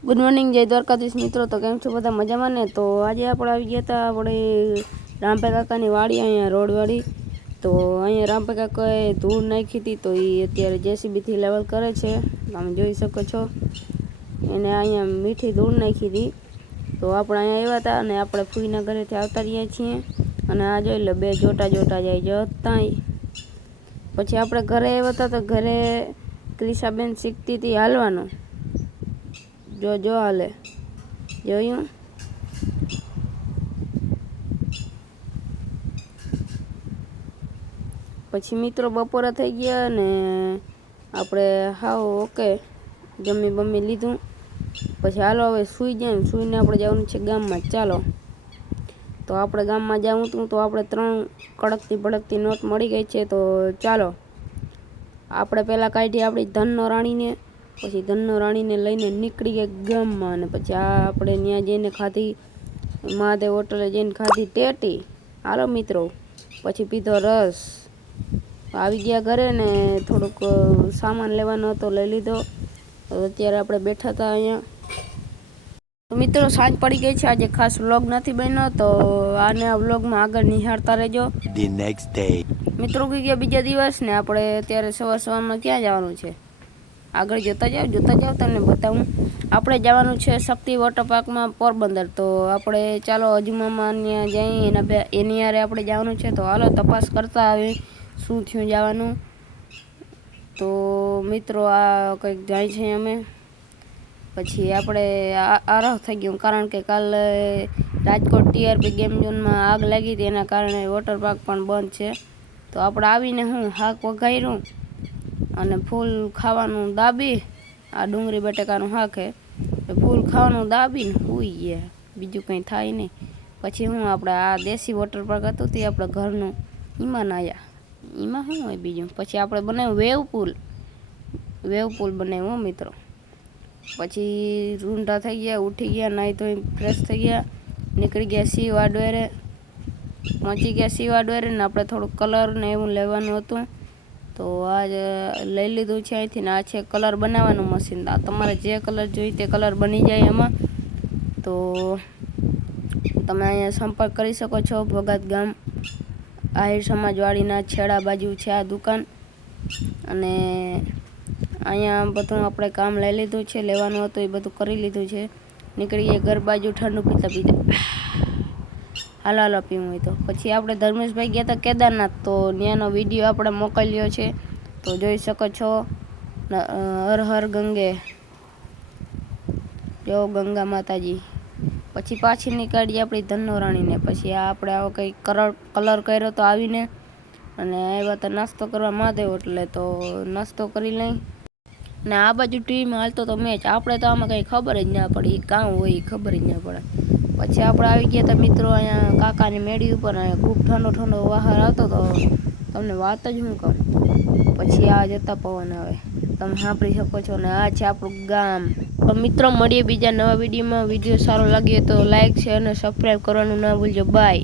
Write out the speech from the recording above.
Good morning જય દ્વારકાધીશ મિત્રો. તો કેમ છો બધા? મજામાં ને? તો આજે આપણે આવી ગયા હતા આપણે રામપે કાકાની વાડી અહીંયા રોડવાળી તો અહીંયા રામપે કાકાએ ધૂળ નાખી હતી, તો એ અત્યારે જેસીબીથી લેવલ કરે છે. તમે જોઈ શકો છો. એને અહીંયા મીઠી ધૂળ નાખી હતી. તો આપણે અહીંયા આવ્યા હતા અને આપણે ફૂઈના ઘરેથી આવતા રહ્યા છીએ. અને આ જોઈ લે, બે જોટા જોટા જાય જતા પછી આપણે ઘરે આવ્યા હતા તો ઘરે ક્રિશાબેન શીખતી હતી હાલવાનું. જો જો હાલે જોયું પછી મિત્રો બપોરા થઈ ગયા ને આપણે હાવ, ઓકે, જમી બમી લીધું. પછી હાલો હવે સૂઈ જાય ને સૂઈને આપણે જવાનું છે ગામમાં. ચાલો. તો આપણે ગામમાં જવું હતું તો આપણે ત્રણ કડકતી ભડકતી નોટ મળી ગઈ છે તો ચાલો. આપણે પહેલાં કાઢીએ આપણી ધનનો રાણીને. પછી ધનનો રાણીને લઈને નીકળી ગયા ગામમાં અને પછી આ આપણે ત્યાં જઈને ખાધી મહાદેવ હોટલે જઈને ખાધી ટેટી. હાલો મિત્રો પછી પીધો રસ. આવી ગયા ઘરે ને થોડુંક સામાન લેવાનો હતો લઈ લીધો. અત્યારે આપણે બેઠા હતા અહીંયા. તો મિત્રો સાંજ પડી ગઈ છે આજે ખાસ વ્લોગ નથી બન્યો તો આને આ વ્લોગમાં આગળ નિહાળતા રહેજો. મિત્રો ઉગી ગયા બીજા દિવસ ને આપણે અત્યારે સવાર સવારમાં ક્યાં જવાનું છે? આગળ જોતા જાઓ જોતા જાઓ તમને બતાવું. આપણે જવાનું છે શક્તિ વોટર પાર્કમાં પોરબંદર. તો આપણે ચાલો અજમામાં ત્યાં જઈ એના એની યારે આપણે જવાનું છે. તો હાલો તપાસ કરતા આવી શું થયું જવાનું. તો મિત્રો, આ કંઈક જાય છે અમે. પછી આપણે આરહ થઈ ગયું, કારણ કે કાલે રાજકોટ ટીઆરપી ગેમ ઝોનમાં આગ લાગી હતી, એના કારણે વોટર પાર્ક પણ બંધ છે. તો આપણે આવીને હું હાક વઘાર્યું અને ફૂલ ખાવાનું દાબી, આ ડુંગળી બટેકાનું હાક હે તો ફૂલ ખાવાનું દાબીને સૂઈ ગયા બીજું કંઈ થાય નહીં. પછી હું આપણે આ દેશી વોટર પાર્ક હતું તે આપણે ઘરનું એમાં નાયા એમાં શું હોય બીજું? પછી આપણે બનાવ્યું વેવ પુલ. વેવ પુલ બનાવ્યો હો મિત્રો. પછી રૂંઢા થઈ ગયા, ઉઠી ગયા, નાહી ધોઈ ફ્રેશ થઈ ગયા, નીકળી ગયા સી વાડવેરે પહોંચી ગયા સી વાડવેરે ને આપણે થોડુંક કલર ને એવું લેવાનું હતું. તો આ લઈ લીધું છે અહીંથી આ છે કલર બનાવવાનું મશીન. આ તમારે જે કલર જોઈએ તે કલર બની જાય એમાં. તો તમે અહીંયા સંપર્ક કરી શકો છો. ભગત ગામ, આહિર સમાજવાળીના છેડા બાજુ છે આ દુકાન. અને અહીંયા બધું આપણે કામ લઈ લીધું છે, લેવાનું હતું એ બધું કરી લીધું છે. નીકળી ગયા ઘર બાજુ ઠંડુ પીતા પીતા. હાલો હાલો પીવું હોય તો. પછી આપણે ધર્મેશભાઈ ગયા હતા કેદારનાથ, તો ત્યાંનો વીડિયો આપણે મોકલ્યો છે. તો જોઈ શકો છો હર હર ગંગે. જો ગંગા માતાજી. પછી પાછી નીકાળી આપણી ધનોરાણીને. પછી આ આપણે આવો કંઈક કલર કલર કર્યો તો આવીને અને આવ્યા તો નાસ્તો કરવા મહાદેવ, એટલે તો નાસ્તો કરી લઈ. ને આ બાજુ ટીવીમાં હાલતો તો મેચ. આપણે તો આમાં કંઈ ખબર જ ના પડી. કાં હોય એ ખબર જ ના પડે. પછી આપણે આવી ગયા હતા મિત્રો અહીંયા કાકાની મેળી ઉપર અહીંયા ખૂબ ઠંડો ઠંડો વહાર આવતો તો તમને વાત જ હું કહું પછી આ જતા પવન આવે. તમે સાંભળી શકો છો ને આ છે આપણું ગામ. તો મિત્રો, મળીએ બીજા નવા વિડીયોમાં. વીડિયો સારો લાગ્યો તો લાઈક, શેર અને સબસ્ક્રાઈબ કરવાનું ના ભૂલજો. બાય